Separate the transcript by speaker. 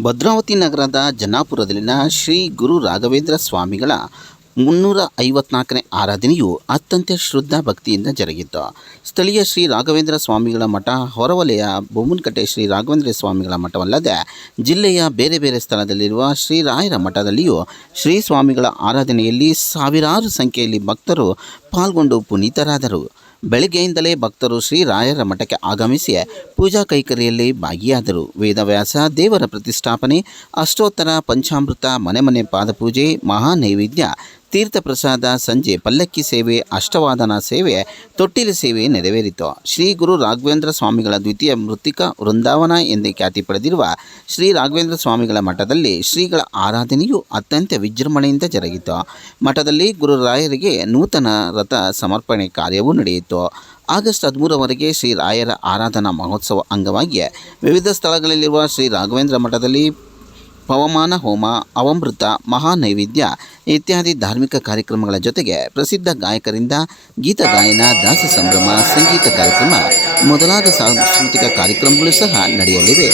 Speaker 1: ಭದ್ರಾವತಿ ನಗರದ ಜನಾಪುರದಲ್ಲಿನ ಶ್ರೀ ಗುರು ರಾಘವೇಂದ್ರ ಸ್ವಾಮಿಗಳ ಮುನ್ನೂರ ಐವತ್ನಾಲ್ಕನೇ ಆರಾಧನೆಯು ಅತ್ಯಂತ ಶ್ರದ್ಧಾ ಭಕ್ತಿಯಿಂದ ಜರುಗಿತು. ಸ್ಥಳೀಯ ಶ್ರೀ ರಾಘವೇಂದ್ರ ಸ್ವಾಮಿಗಳ ಮಠ, ಹೊರವಲಯ, ಬೊಮ್ಮನಕಟ್ಟೆ ಶ್ರೀ ರಾಘವೇಂದ್ರ ಸ್ವಾಮಿಗಳ ಮಠವಲ್ಲದೆ ಜಿಲ್ಲೆಯ ಬೇರೆ ಬೇರೆ ಸ್ಥಳದಲ್ಲಿರುವ ಶ್ರೀರಾಯರ ಮಠದಲ್ಲಿಯೂ ಶ್ರೀ ಸ್ವಾಮಿಗಳ ಆರಾಧನೆಯಲ್ಲಿ ಸಾವಿರಾರು ಸಂಖ್ಯೆಯಲ್ಲಿ ಭಕ್ತರು ಪಾಲ್ಗೊಂಡು ಪುನೀತರಾದರು. ಬೆಳಗ್ಗೆಯಿಂದಲೇ ಭಕ್ತರು ಶ್ರೀರಾಯರ ಮಠಕ್ಕೆ ಆಗಮಿಸಿ ಪೂಜಾ ಕೈಕರಿಯಲ್ಲಿ ಭಾಗಿಯಾದರು. ವೇದವ್ಯಾಸ ದೇವರ ಪ್ರತಿಷ್ಠಾಪನೆ, ಅಷ್ಟೋತ್ತರ ಪಂಚಾಮೃತ, ಮನೆ ಮನೆ ಪಾದಪೂಜೆ, ಮಹಾ ನೈವೇದ್ಯ ತೀರ್ಥ ಪ್ರಸಾದ, ಸಂಜೆ ಪಲ್ಲಕ್ಕಿ ಸೇವೆ, ಅಷ್ಟವಾದನ ಸೇವೆ, ತೊಟ್ಟಿಲು ಸೇವೆ ನೆರವೇರಿತು. ಶ್ರೀ ಗುರು ರಾಘವೇಂದ್ರ ಸ್ವಾಮಿಗಳ ದ್ವಿತೀಯ ಮೃತ್ತಿಕ ವೃಂದಾವನ ಎಂದೇ ಖ್ಯಾತಿ ಪಡೆದಿರುವ ಶ್ರೀ ರಾಘವೇಂದ್ರ ಸ್ವಾಮಿಗಳ ಮಠದಲ್ಲಿ ಶ್ರೀಗಳ ಆರಾಧನೆಯು ಅತ್ಯಂತ ವಿಜೃಂಭಣೆಯಿಂದ ಜರುಗಿತು. ಮಠದಲ್ಲಿ ಗುರುರಾಯರಿಗೆ ನೂತನ ರಥ ಸಮರ್ಪಣೆ ಕಾರ್ಯವೂ ನಡೆಯಿತು. ಆಗಸ್ಟ್ ಹದಿಮೂರವರೆಗೆ ಶ್ರೀ ರಾಯರ ಆರಾಧನಾ ಮಹೋತ್ಸವ ಅಂಗವಾಗಿ ವಿವಿಧ ಸ್ಥಳಗಳಲ್ಲಿರುವ ಶ್ರೀ ರಾಘವೇಂದ್ರ ಮಠದಲ್ಲಿ ಪವಮಾನ, ಹೋಮ, ಅವಮೃತ, ಮಹಾನೈವೇದ್ಯ ಇತ್ಯಾದಿ ಧಾರ್ಮಿಕ ಕಾರ್ಯಕ್ರಮಗಳ ಜೊತೆಗೆ ಪ್ರಸಿದ್ಧ ಗಾಯಕರಿಂದ ಗೀತ ಗಾಯನ, ದಾಸ ಸಂಭ್ರಮ, ಸಂಗೀತ ಕಾರ್ಯಕ್ರಮ ಮೊದಲಾದ ಸಾಂಸ್ಕೃತಿಕ ಕಾರ್ಯಕ್ರಮಗಳು ಸಹ ನಡೆಯಲಿವೆ.